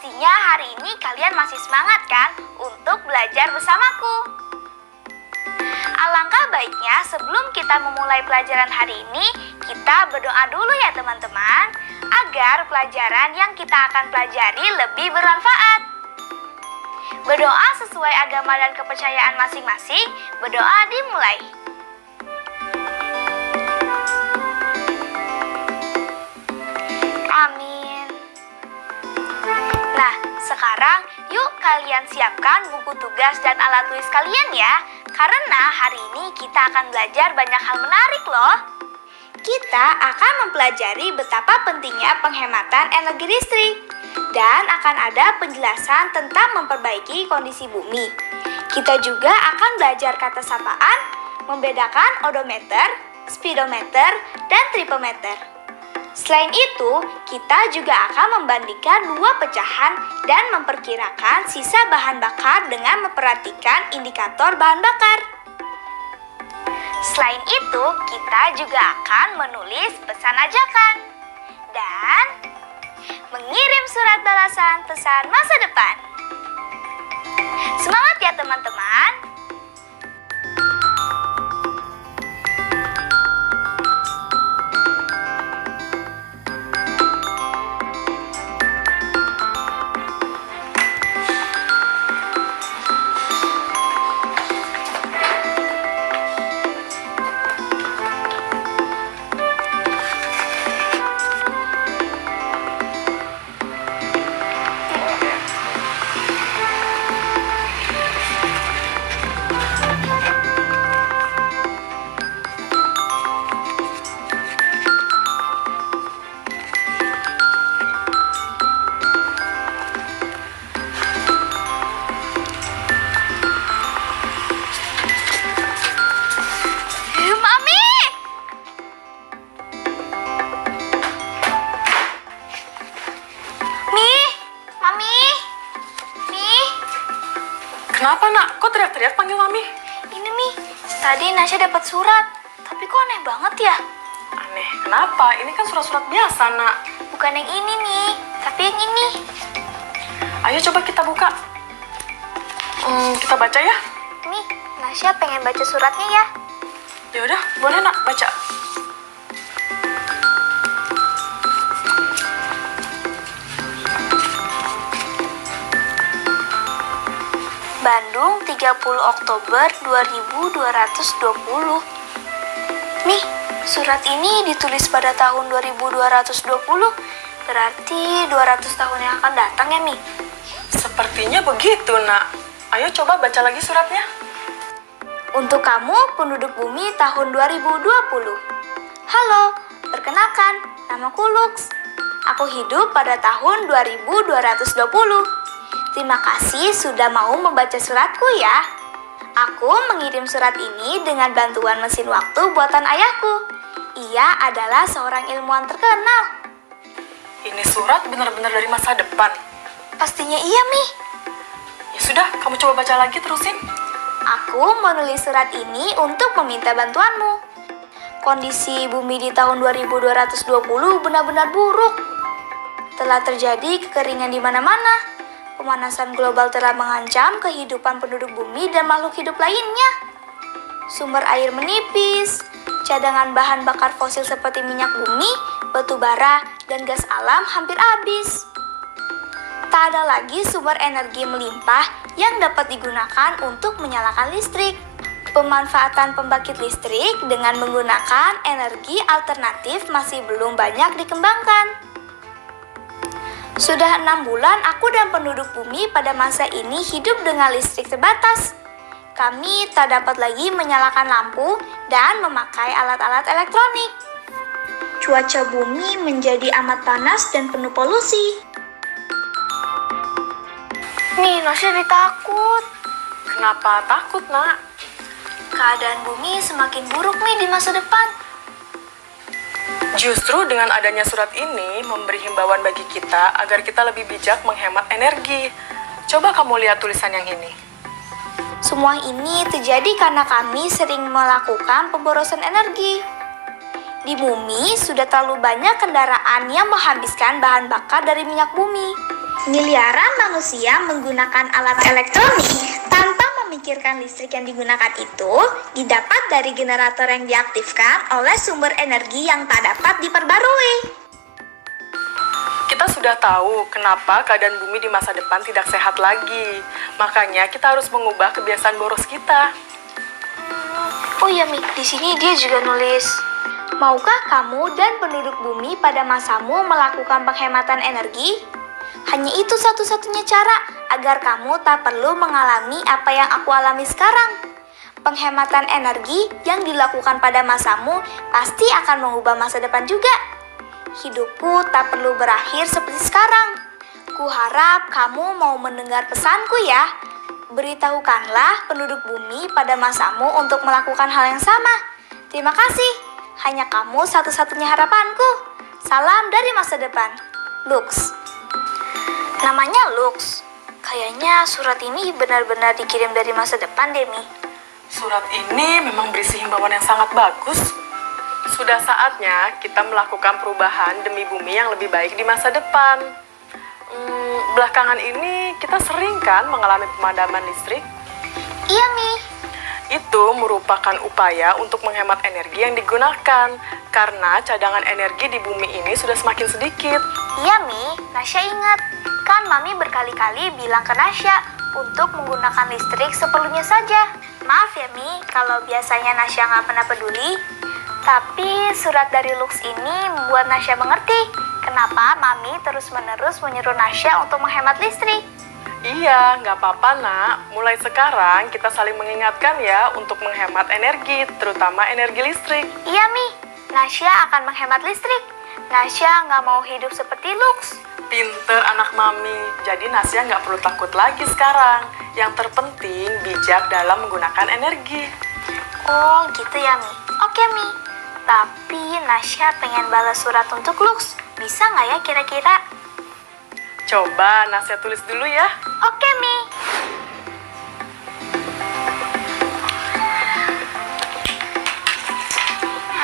Pastinya hari ini kalian masih semangat kan untuk belajar bersamaku? Alangkah baiknya sebelum kita memulai pelajaran hari ini, kita berdoa dulu ya teman-teman, agar pelajaran yang kita akan pelajari lebih bermanfaat. Berdoa sesuai agama dan kepercayaan masing-masing, berdoa dimulai. Amin. Nah, sekarang yuk kalian siapkan buku tugas dan alat tulis kalian ya. Karena hari ini kita akan belajar banyak hal menarik loh. Kita akan mempelajari betapa pentingnya penghematan energi listrik. Dan akan ada penjelasan tentang memperbaiki kondisi bumi. Kita juga akan belajar kata sapaan, membedakan odometer, speedometer, dan tripometer. Selain itu, kita juga akan membandingkan dua pecahan dan memperkirakan sisa bahan bakar dengan memperhatikan indikator bahan bakar. Selain itu, kita juga akan menulis pesan ajakan dan mengirim surat balasan pesan masa depan. Semangat ya teman-teman! Kenapa nak? Kok teriak-teriak panggil mami? Ini Mi, tadi Nasya dapat surat, tapi kok aneh banget ya? Aneh, kenapa? Ini kan surat-surat biasa nak. Bukan yang ini nih, tapi yang ini. Ayo coba kita buka. Kita baca ya? Mi, Nasya pengen baca suratnya ya. Ya udah, boleh nak baca. Bandung, 30 Oktober 2220. Nih, surat ini ditulis pada tahun 2220. Berarti 200 tahun yang akan datang ya, Mi? Sepertinya begitu, nak. Ayo coba baca lagi suratnya. Untuk kamu, penduduk bumi tahun 2020. Halo, perkenalkan, namaku Lux. Aku hidup pada tahun 2220. Terima kasih sudah mau membaca suratku ya. Aku mengirim surat ini dengan bantuan mesin waktu buatan ayahku. Ia adalah seorang ilmuwan terkenal. Ini surat benar-benar dari masa depan. Pastinya iya, Mi. Ya sudah, kamu coba baca lagi terusin. Aku menulis surat ini untuk meminta bantuanmu. Kondisi bumi di tahun 2220 benar-benar buruk. Telah terjadi kekeringan di mana-mana. Pemanasan global telah mengancam kehidupan penduduk bumi dan makhluk hidup lainnya. Sumber air menipis, cadangan bahan bakar fosil seperti minyak bumi, batu bara, dan gas alam hampir habis. Tak ada lagi sumber energi melimpah yang dapat digunakan untuk menyalakan listrik. Pemanfaatan pembangkit listrik dengan menggunakan energi alternatif masih belum banyak dikembangkan. Sudah 6 bulan aku dan penduduk bumi pada masa ini hidup dengan listrik terbatas. Kami tak dapat lagi menyalakan lampu dan memakai alat-alat elektronik. Cuaca bumi menjadi amat panas dan penuh polusi. Nih, Nasya jadi takut. Kenapa takut, nak? Keadaan bumi semakin buruk nih di masa depan. Justru dengan adanya surat ini memberi himbauan bagi kita agar kita lebih bijak menghemat energi. Coba kamu lihat tulisan yang ini. Semua ini terjadi karena kami sering melakukan pemborosan energi. Di bumi sudah terlalu banyak kendaraan yang menghabiskan bahan bakar dari minyak bumi. Miliaran manusia menggunakan alat elektronik tanpa memikirkan listrik yang digunakan itu didapat dari generator yang diaktifkan oleh sumber energi yang tak dapat diperbarui. Kita sudah tahu kenapa keadaan bumi di masa depan tidak sehat lagi. Makanya kita harus mengubah kebiasaan boros kita. Oh iya Mi, di sini dia juga nulis, maukah kamu dan penduduk bumi pada masamu melakukan penghematan energi? Hanya itu satu-satunya cara agar kamu tak perlu mengalami apa yang aku alami sekarang. Penghematan energi yang dilakukan pada masamu pasti akan mengubah masa depan juga. Hidupku tak perlu berakhir seperti sekarang. Kuharap kamu mau mendengar pesanku ya. Beritahukanlah penduduk bumi pada masamu untuk melakukan hal yang sama. Terima kasih. Hanya kamu satu-satunya harapanku. Salam dari masa depan. Lux. Namanya Lux. Kayaknya surat ini benar-benar dikirim dari masa depan, Demi. Surat ini memang berisi himbauan yang sangat bagus. Sudah saatnya kita melakukan perubahan demi bumi yang lebih baik di masa depan. Belakangan ini kita sering kan mengalami pemadaman listrik? Iya, Mi. Itu merupakan upaya untuk menghemat energi yang digunakan karena cadangan energi di bumi ini sudah semakin sedikit. Iya, Mi. Nasya ingat. Kan Mami berkali-kali bilang ke Nasya untuk menggunakan listrik seperlunya saja. Maaf ya, Mi, kalau biasanya Nasya nggak pernah peduli. Tapi surat dari Lux ini membuat Nasya mengerti kenapa Mami terus-menerus menyuruh Nasya untuk menghemat listrik. Iya, nggak apa-apa nak. Mulai sekarang kita saling mengingatkan ya untuk menghemat energi, terutama energi listrik. Iya, Mi. Nasya akan menghemat listrik. Nasya nggak mau hidup seperti Lux. Pinter anak Mami. Jadi Nasya nggak perlu takut lagi sekarang. Yang terpenting bijak dalam menggunakan energi. Oh, gitu ya, Mi. Oke, Mi. Tapi Nasya pengen balas surat untuk Lux. Bisa nggak ya kira-kira? Coba Nasya tulis dulu ya. Oke, Mi.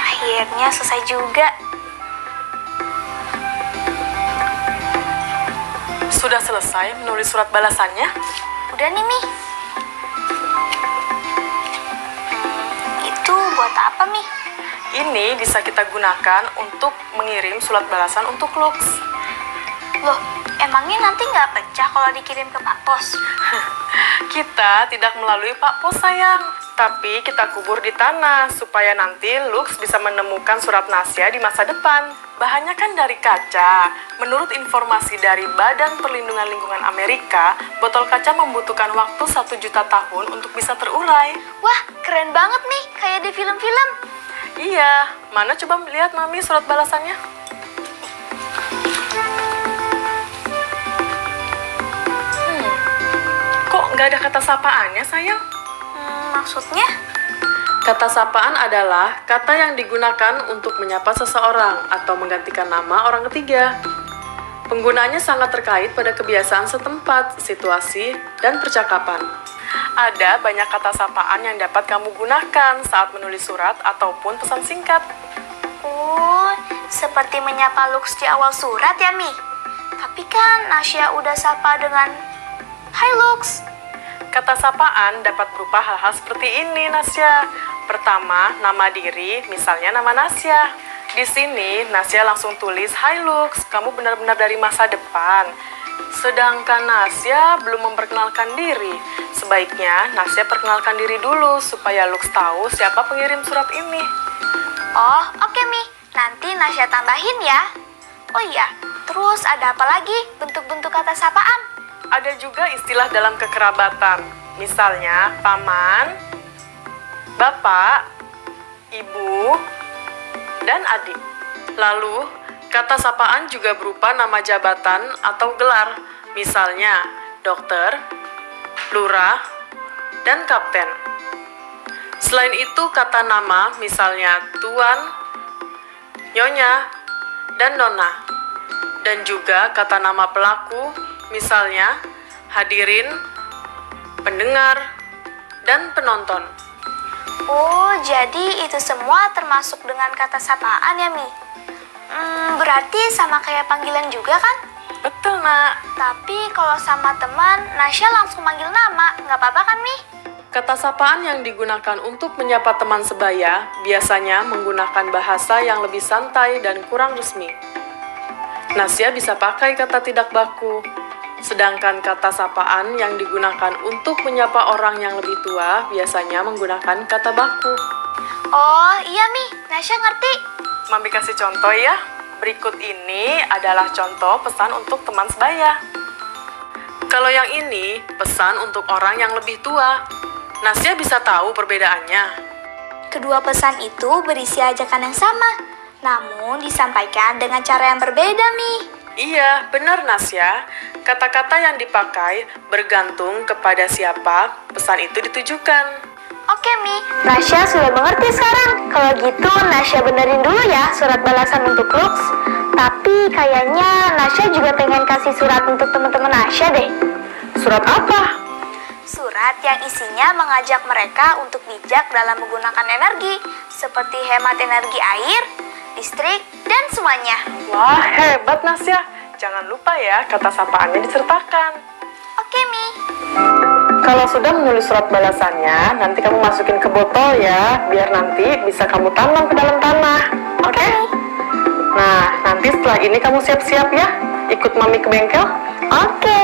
Akhirnya selesai juga. Sudah selesai menulis surat balasannya? Udah nih, Mi. Itu buat apa, Mi? Ini bisa kita gunakan untuk mengirim surat balasan untuk Lux. Loh, emangnya nanti nggak pecah kalau dikirim ke Pak Pos? Kita tidak melalui Pak Pos sayang, tapi kita kubur di tanah supaya nanti Lux bisa menemukan surat Nasya di masa depan. Bahannya kan dari kaca. Menurut informasi dari Badan Perlindungan Lingkungan Amerika, botol kaca membutuhkan waktu 1 juta tahun untuk bisa terurai. Wah, keren banget nih, kayak di film-film. Iya, mana coba lihat Mami surat balasannya? Kok nggak ada kata sapaannya sayang? Maksudnya? Kata sapaan adalah kata yang digunakan untuk menyapa seseorang atau menggantikan nama orang ketiga. Penggunaannya sangat terkait pada kebiasaan setempat, situasi, dan percakapan. Ada banyak kata sapaan yang dapat kamu gunakan saat menulis surat ataupun pesan singkat. Oh, seperti menyapa Lux di awal surat ya, Mi? Tapi kan Nasya udah sapa dengan Hai Lux. Kata sapaan dapat berupa hal-hal seperti ini, Nasya. Pertama, nama diri, misalnya nama Nasya. Di sini, Nasya langsung tulis, Hai Lux, kamu benar-benar dari masa depan. Sedangkan Nasya belum memperkenalkan diri. Sebaiknya Nasya perkenalkan diri dulu supaya Lux tahu siapa pengirim surat ini. Oh, oke, Mi. Nanti Nasya tambahin ya. Oh iya, terus ada apa lagi bentuk-bentuk kata sapaan? Ada juga istilah dalam kekerabatan. Misalnya, paman, bapak, ibu, dan adik. Lalu, kata sapaan juga berupa nama jabatan atau gelar. Misalnya, dokter, lurah, dan kapten. Selain itu, kata nama misalnya tuan, nyonya, dan nona. Dan juga kata nama pelaku, misalnya hadirin, pendengar, dan penonton. Oh, jadi itu semua termasuk dengan kata sapaan ya, Mi? Berarti sama kayak panggilan juga kan? Betul. kenal, Nak. Tapi kalau sama teman, Nasya langsung manggil nama, nggak apa-apa kan, Mi? Kata sapaan yang digunakan untuk menyapa teman sebaya biasanya menggunakan bahasa yang lebih santai dan kurang resmi. Nasya bisa pakai kata tidak baku. Sedangkan kata sapaan yang digunakan untuk menyapa orang yang lebih tua biasanya menggunakan kata baku. Oh, iya, Mi. Nasya ngerti. Mami kasih contoh ya. Berikut ini adalah contoh pesan untuk teman sebaya. Kalau yang ini, pesan untuk orang yang lebih tua. Nasya bisa tahu perbedaannya. Kedua pesan itu berisi ajakan yang sama, namun disampaikan dengan cara yang berbeda, Mi. Iya, benar Nasya. Kata-kata yang dipakai bergantung kepada siapa pesan itu ditujukan. Oke, Mi. Nasya sudah mengerti sekarang. Kalau gitu, Nasya benerin dulu ya surat balasan untuk Lux. Tapi kayaknya Nasya juga pengen kasih surat untuk teman-teman Nasya deh. Surat apa? Surat yang isinya mengajak mereka untuk bijak dalam menggunakan energi, seperti hemat energi air, listrik, dan semuanya. Wah, hebat Nasya. Jangan lupa ya kata sapaannya disertakan. Oke, Mi. Kalau sudah menulis surat balasannya, nanti kamu masukin ke botol ya, biar nanti bisa kamu tanam ke dalam tanah. Oke? Nah, nanti setelah ini kamu siap-siap ya, ikut Mami ke bengkel. Oke.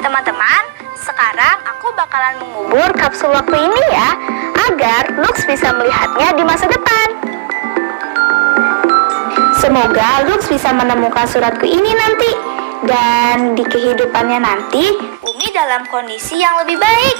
Teman-teman, sekarang aku bakalan mengubur kapsul waktu ini ya, agar Lux bisa melihatnya di masa depan. Semoga Lux bisa menemukan suratku ini nanti, dan di kehidupannya nanti, Umi dalam kondisi yang lebih baik.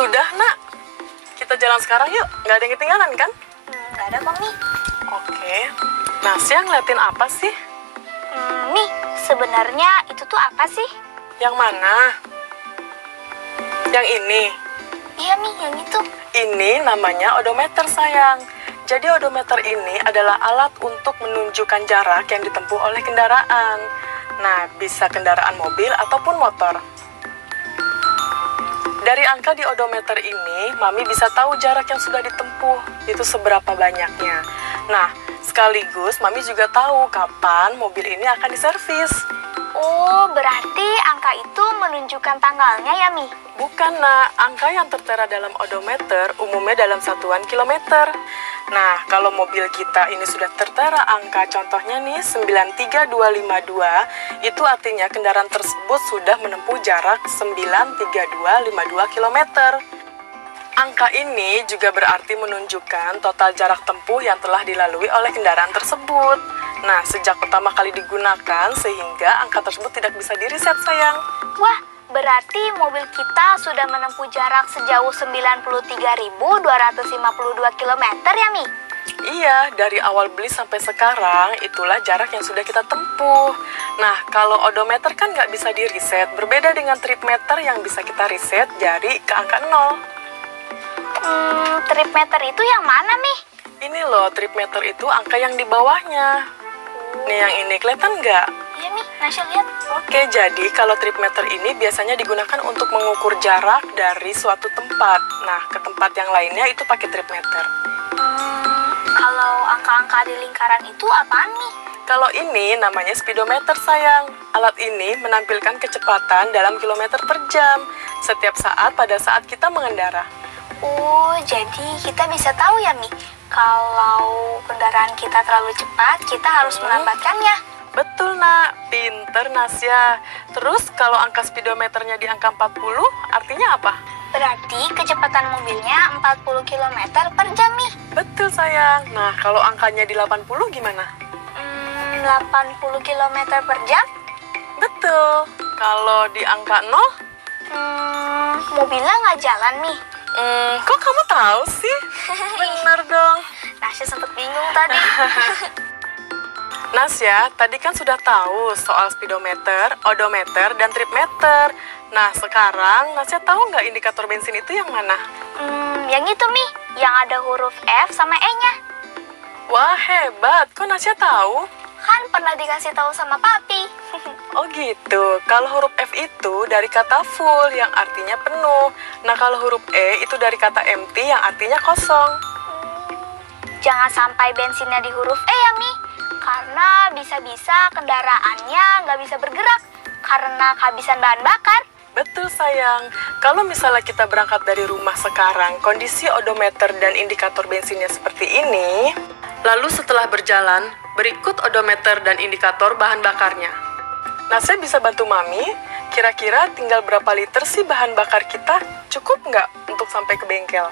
Sudah, Nak. Kita jalan sekarang yuk. Nggak ada yang ketinggalan, kan? Nggak ada kok, Mi. Oke. Nasya ngeliatin apa sih? Mi, sebenarnya itu tuh apa sih? Yang mana? Yang ini. Iya, Mi, yang itu. Ini namanya odometer, sayang. Jadi odometer ini adalah alat untuk menunjukkan jarak yang ditempuh oleh kendaraan. Nah, bisa kendaraan mobil ataupun motor. Dari angka di odometer ini, Mami bisa tahu jarak yang sudah ditempuh, itu seberapa banyaknya. Nah, sekaligus Mami juga tahu kapan mobil ini akan diservis. Oh, berarti angka itu menunjukkan tanggalnya ya, Mi? Bukan, Nak. Angka yang tertera dalam odometer umumnya dalam satuan kilometer. Nah, kalau mobil kita ini sudah tertera angka, contohnya nih 93252, itu artinya kendaraan tersebut sudah menempuh jarak 93252 km. Angka ini juga berarti menunjukkan total jarak tempuh yang telah dilalui oleh kendaraan tersebut. Nah, sejak pertama kali digunakan sehingga angka tersebut tidak bisa di-reset, sayang. Wah, berarti mobil kita sudah menempuh jarak sejauh 93.252 km ya, Mi? Iya, dari awal beli sampai sekarang itulah jarak yang sudah kita tempuh. Nah, kalau odometer kan nggak bisa di-reset, berbeda dengan trip meter yang bisa kita reset jari ke angka 0. Trip meter itu yang mana, Mi? Ini loh, trip meter itu angka yang di bawahnya. Nih yang ini kelihatan nggak? Iya Mi, Nasya lihat. Oke, jadi kalau tripmeter ini biasanya digunakan untuk mengukur jarak dari suatu tempat. Nah, ke tempat yang lainnya itu pakai tripmeter. Kalau angka-angka di lingkaran itu apaan Mi? Kalau ini namanya speedometer sayang. Alat ini menampilkan kecepatan dalam kilometer per jam setiap saat pada saat kita mengendara. Oh, jadi kita bisa tahu ya Mi, kalau kendaraan kita terlalu cepat, kita harus melambatkannya. Betul nak, pinter Nasya. Terus kalau angka speedometernya di angka 40, artinya apa? Berarti kecepatan mobilnya 40 km per jam Mi. Betul sayang. Nah, kalau angkanya di 80 gimana? 80 km per jam? Betul. Kalau di angka 0? Mobilnya nggak jalan Mi. Kok kamu tahu sih? Bener dong. Nasya sempat bingung tadi. Nasya, tadi kan sudah tahu soal speedometer, odometer, dan tripmeter. Nah, sekarang Nasya tahu nggak indikator bensin itu yang mana? Yang itu Mi, yang ada huruf F sama E-nya. Wah, hebat. Kok Nasya tahu? Kan pernah dikasih tahu sama Papi. Oh gitu, kalau huruf F itu dari kata full yang artinya penuh. Nah kalau huruf E itu dari kata empty yang artinya kosong. Jangan sampai bensinnya di huruf E ya Mi, karena bisa-bisa kendaraannya nggak bisa bergerak karena kehabisan bahan bakar. Betul sayang, kalau misalnya kita berangkat dari rumah sekarang, kondisi odometer dan indikator bensinnya seperti ini, lalu setelah berjalan, berikut odometer dan indikator bahan bakarnya. Nah, saya bisa bantu Mami, kira-kira tinggal berapa liter sih bahan bakar kita? Cukup nggak untuk sampai ke bengkel?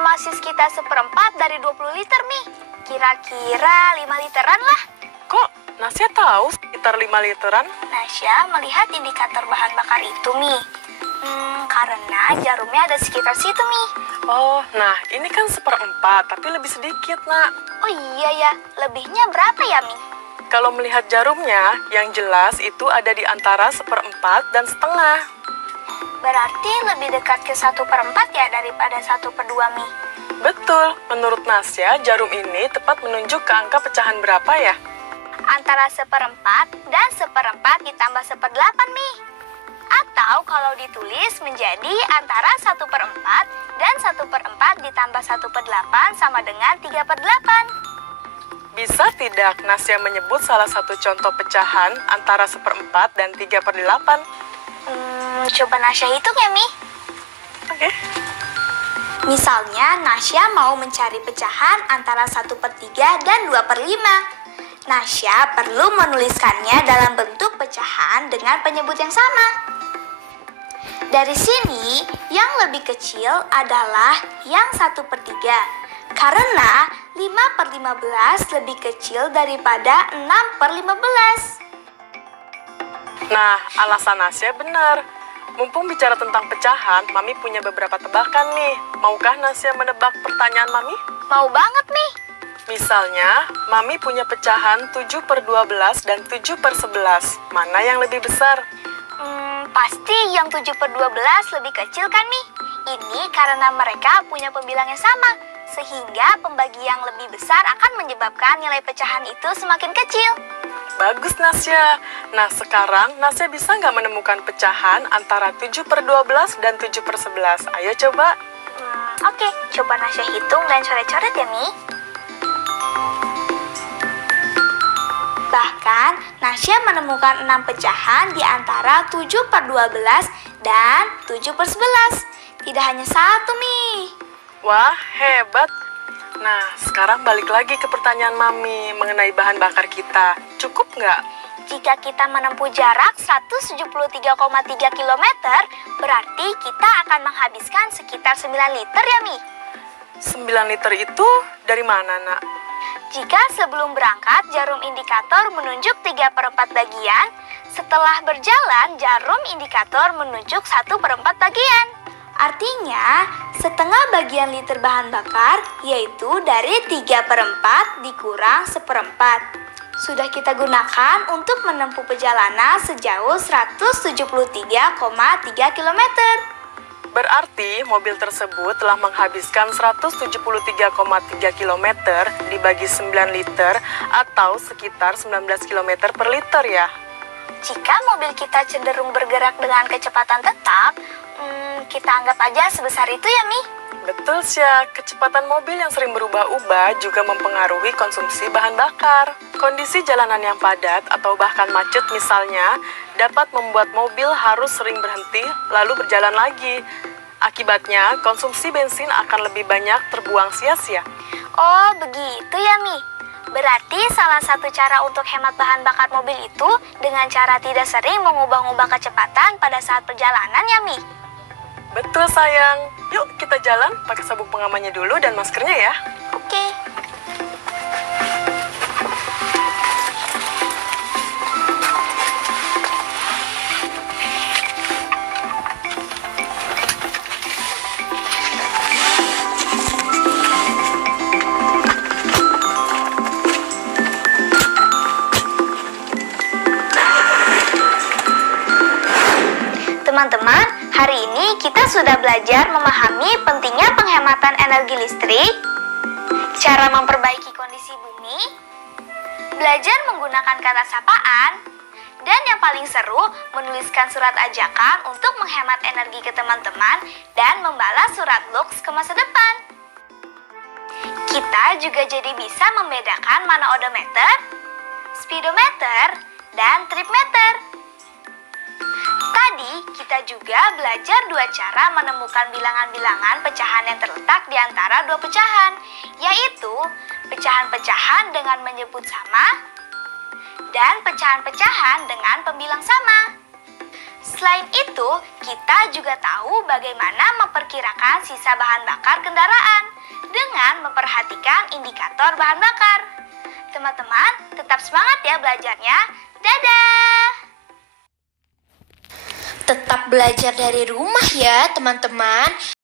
Masih sekitar 1/4 dari 20 liter, Mi. Kira-kira 5 literan lah. Kok Nasya tahu sekitar 5 literan? Nasya melihat indikator bahan bakar itu, Mi. Karena jarumnya ada sekitar situ, Mi. Oh, nah ini kan 1/4, tapi lebih sedikit, nak. Oh iya ya, lebihnya berapa ya, Mi? Kalau melihat jarumnya, yang jelas itu ada di antara 1/4 dan setengah. Berarti lebih dekat ke 1/4 ya daripada 1/2, Mi. Betul, menurut Nasya, jarum ini tepat menunjuk ke angka pecahan berapa ya? Antara 1/4 dan 1/4 ditambah 1/8, Mi. Atau kalau ditulis menjadi antara 1/4 dan 1/4 ditambah 1/8 sama dengan 3/8. Bisa tidak Nasya menyebut salah satu contoh pecahan antara 1/4 dan 3/8? Coba Nasya hitung ya, Mi. Oke. Misalnya Nasya mau mencari pecahan antara 1/3 dan 2/5. Nasya perlu menuliskannya dalam bentuk pecahan dengan penyebut yang sama. Dari sini, yang lebih kecil adalah yang 1/3. Karena 5/15 lebih kecil daripada 6/15. Nah, alasan Nasya benar. Mumpung bicara tentang pecahan, Mami punya beberapa tebakan nih. Maukah Nasya menebak pertanyaan Mami? Mau banget nih. Misalnya, Mami punya pecahan 7/12 dan 7/11. Mana yang lebih besar? Pasti yang 7/12 lebih kecil kan, Mi? Ini karena mereka punya pembilang yang sama, sehingga pembagi yang lebih besar akan menyebabkan nilai pecahan itu semakin kecil. Bagus Nasya. Nah sekarang Nasya bisa nggak menemukan pecahan antara 7/12 dan 7/11? Ayo coba. Oke, coba Nasya hitung dan coret-coret ya, Mi. Bahkan, Nasya menemukan 6 pecahan di antara 7/12 dan 7/11. Tidak hanya satu, Mi. Wah, hebat. Nah, sekarang balik lagi ke pertanyaan Mami mengenai bahan bakar kita. Cukup nggak? Jika kita menempuh jarak 173,3 km, berarti kita akan menghabiskan sekitar 9 liter ya, Mi? 9 liter itu dari mana, nak? Jika sebelum berangkat jarum indikator menunjuk 3/4 bagian, setelah berjalan jarum indikator menunjuk 1/4 bagian. Artinya, setengah bagian liter bahan bakar yaitu dari 3/4 dikurang 1/4. Sudah kita gunakan untuk menempuh perjalanan sejauh 173,3 km. Berarti mobil tersebut telah menghabiskan 173,3 km dibagi 9 liter atau sekitar 19 km per liter ya. Jika mobil kita cenderung bergerak dengan kecepatan tetap, kita anggap aja sebesar itu ya, Mi. Betul, Sya. Kecepatan mobil yang sering berubah-ubah juga mempengaruhi konsumsi bahan bakar. Kondisi jalanan yang padat atau bahkan macet misalnya, dapat membuat mobil harus sering berhenti lalu berjalan lagi. Akibatnya, konsumsi bensin akan lebih banyak terbuang sia-sia. Oh, begitu ya, Mi. Berarti salah satu cara untuk hemat bahan bakar mobil itu dengan cara tidak sering mengubah-ubah kecepatan pada saat perjalanan ya, Mi. Betul, sayang. Yuk kita jalan pakai sabuk pengamannya dulu dan maskernya ya. Oke. Teman-teman, hari ini kita sudah belajar memahami pentingnya penghematan energi listrik, cara memperbaiki kondisi bumi, belajar menggunakan kata sapaan, dan yang paling seru, menuliskan surat ajakan untuk menghemat energi ke teman-teman dan membalas surat Lux ke masa depan. Kita juga jadi bisa membedakan mana odometer, speedometer, dan tripmeter. Tadi kita juga belajar dua cara menemukan bilangan-bilangan pecahan yang terletak di antara dua pecahan, yaitu pecahan-pecahan dengan menyebut sama dan pecahan-pecahan dengan pembilang sama. Selain itu, kita juga tahu bagaimana memperkirakan sisa bahan bakar kendaraan dengan memperhatikan indikator bahan bakar. Teman-teman, tetap semangat ya belajarnya. Dadah! Tetap belajar dari rumah ya teman-teman.